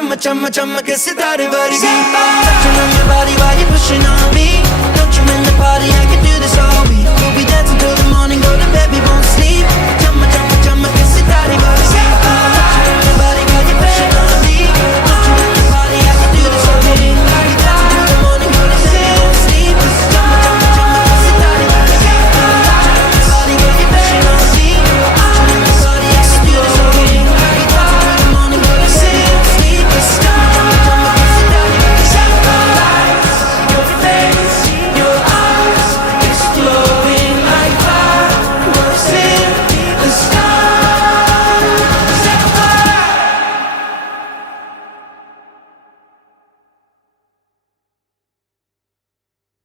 chumma chumma chumma ke sitare vargi. Touching on your body while you're pushing on me. Don't you in the party, I can do